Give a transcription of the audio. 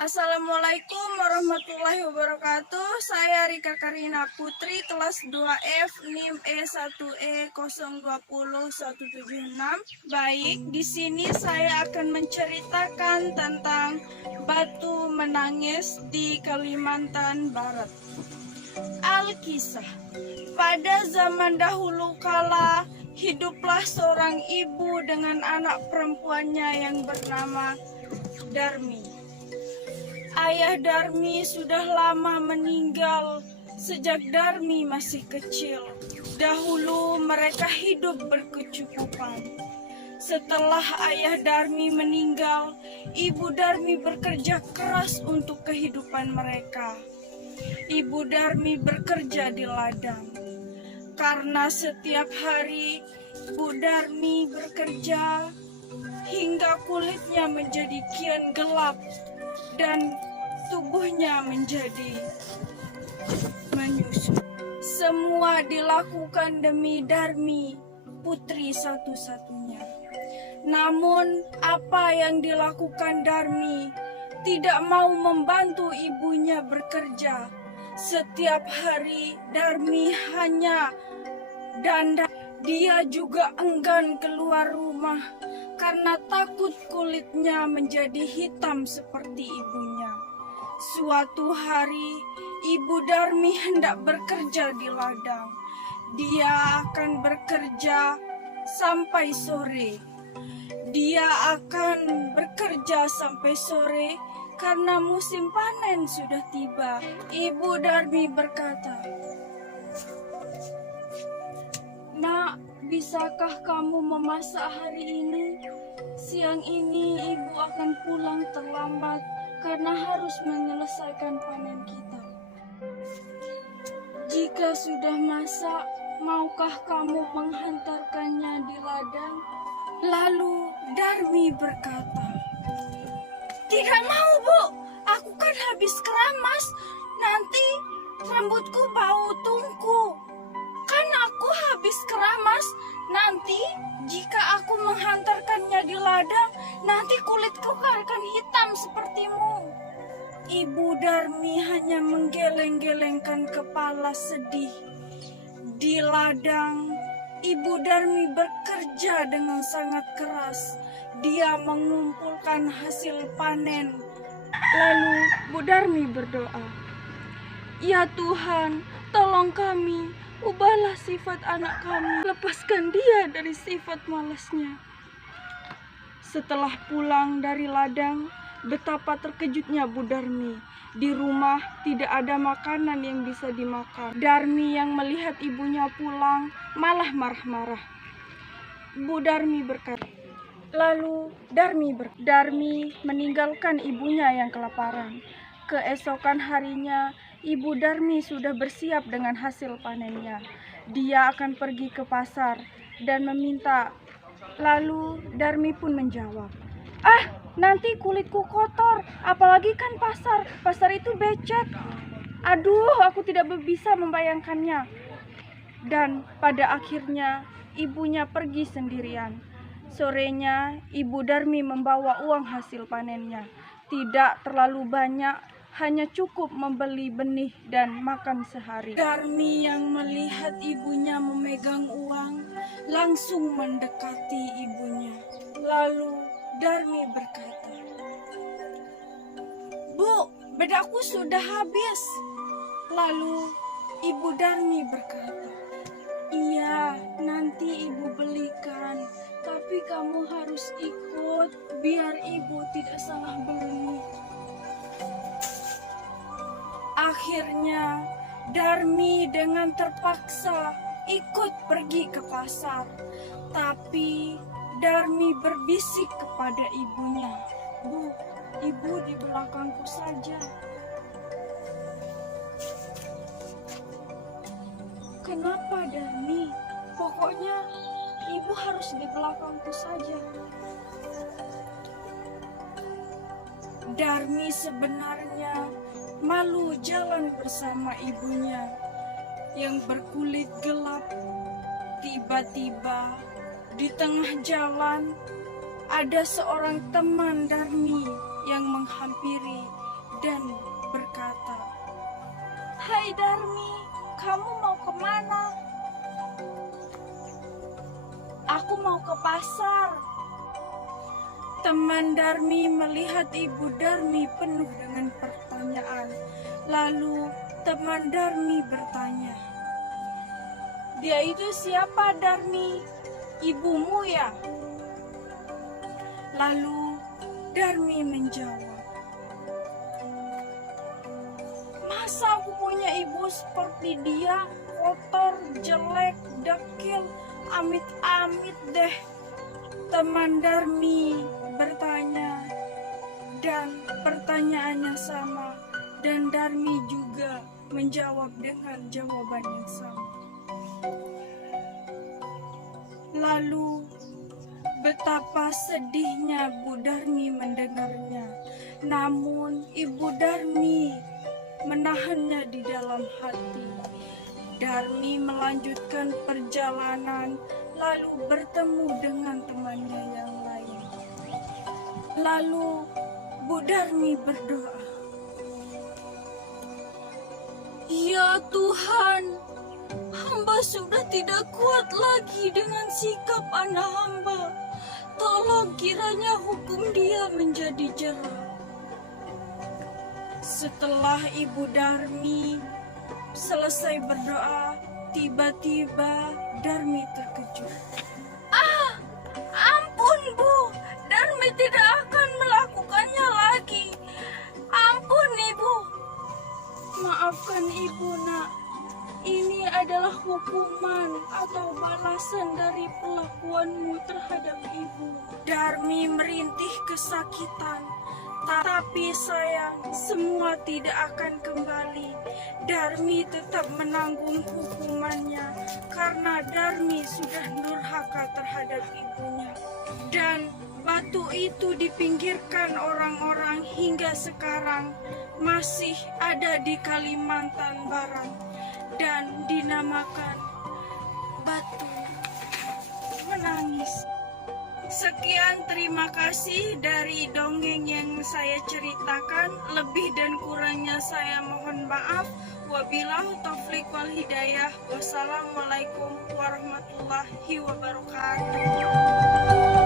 Assalamualaikum warahmatullahi wabarakatuh. Saya Rika Karina Putri, kelas 2F, NIM E1E020176. Baik, di sini saya akan menceritakan tentang batu menangis di Kalimantan Barat. Alkisah. Pada zaman dahulu kala, hiduplah seorang ibu dengan anak perempuannya yang bernama Darmi. Ayah Darmi sudah lama meninggal sejak Darmi masih kecil. Dahulu mereka hidup berkecukupan. Setelah ayah Darmi meninggal, ibu Darmi bekerja keras untuk kehidupan mereka. Ibu Darmi bekerja di ladang. Karena setiap hari Bu Darmi bekerja hingga kulitnya menjadi kian gelap dan tubuhnya menjadi menyusut. Semua dilakukan demi Darmi, putri satu-satunya. Namun apa yang dilakukan Darmi tidak mau membantu ibunya bekerja. Setiap hari Darmi hanya dandan. Dia juga enggan keluar rumah karena takut kulitnya menjadi hitam seperti ibunya. Suatu hari, ibu Darmi hendak bekerja di ladang. Dia akan bekerja sampai sore. Karena musim panen sudah tiba. Ibu Darmi berkata, "Nak, bisakah kamu memasak hari ini? Siang ini ibu akan pulang terlambat karena harus menyelesaikan panen kita. Jika sudah masak, maukah kamu menghantarkannya di ladang?" Lalu Darmi berkata, "Tidak mau, Bu. Aku kan habis keramas. Nanti rambutku bau tungku. Kan aku habis keramas. Nanti jika aku menghantarkannya di ladang, nanti kulitku akan hitam sepertimu." Ibu Darmi hanya menggeleng-gelengkan kepala sedih. Di ladang, Ibu Darmi bekerja dengan sangat keras. Dia mengumpulkan hasil panen. Lalu Bu Darmi berdoa, "Ya Tuhan, tolong kami. Ubahlah sifat anak kami, lepaskan dia dari sifat malasnya." Setelah pulang dari ladang, betapa terkejutnya Bu Darmi. Di rumah tidak ada makanan yang bisa dimakan. Darmi yang melihat ibunya pulang malah marah-marah. Bu Darmi berkata, Lalu Darmi meninggalkan ibunya yang kelaparan. Keesokan harinya, Ibu Darmi sudah bersiap dengan hasil panennya. Dia akan pergi ke pasar dan meminta. Lalu Darmi pun menjawab, "Ah, nanti kulitku kotor, apalagi kan pasar itu becek. Aduh, aku tidak bisa membayangkannya." Dan pada akhirnya ibunya pergi sendirian. Sorenya, Ibu Darmi membawa uang hasil panennya. Tidak terlalu banyak, hanya cukup membeli benih dan makan sehari. Darmi yang melihat ibunya memegang uang langsung mendekati ibunya. Lalu Darmi berkata, "Bu, bedaku sudah habis." Lalu Ibu Darmi berkata, "Iya, nanti ibu belikan. Tapi kamu harus ikut biar ibu tidak salah beli." Akhirnya Darmi dengan terpaksa ikut pergi ke pasar. Tapi Darmi berbisik kepada ibunya, "Bu, ibu di belakangku saja." "Kenapa, Darmi? Pokoknya ibu harus di belakangku saja." Darmi sebenarnya malu jalan bersama ibunya yang berkulit gelap. Tiba-tiba di tengah jalan ada seorang teman Darmi yang menghampiri. dan berkata, "Hai Darmi, kamu mau kemana?" "Aku mau ke pasar." Teman Darmi melihat ibu Darmi penuh dengan pertanyaan. Lalu teman Darmi bertanya, "Dia itu siapa, Darmi? Ibumu ya?" Lalu Darmi menjawab, "Masa aku punya ibu seperti dia? Kotor, jelek, dekil, amit-amit deh." Teman Darmi bertanya, dan pertanyaannya sama, dan Darmi juga menjawab dengan jawaban yang sama. Lalu betapa sedihnya Bu Darmi mendengarnya. Namun Ibu Darmi menahannya di dalam hati. Darmi melanjutkan perjalanan, lalu bertemu dengan temannya yang lain. Lalu Bu Darmi berdoa, "Ya Tuhan, hamba sudah tidak kuat lagi dengan sikap anak hamba. Tolong kiranya hukum dia menjadi jera." Setelah Ibu Darmi selesai berdoa, tiba-tiba Darmi terkejut. Ampun Bu, Darmi tidak akan melakukannya lagi. Ampun Ibu." "Maafkan Ibu, Nak. Ini adalah hukuman atau balasan dari perlakuanmu terhadap Ibu." Darmi merintih kesakitan, tapi sayang, semua tidak akan kembali. Darmi tetap menanggung hukumannya karena Darmi sudah durhaka terhadap ibunya. Dan batu itu dipinggirkan orang-orang hingga sekarang masih ada di Kalimantan Barat dan dinamakan batu menangis. Sekian, terima kasih dari dongeng yang saya ceritakan. Lebih dan kurangnya saya mohon maaf. Wabillahi taufiq wal hidayah. Wassalamualaikum warahmatullahi wabarakatuh.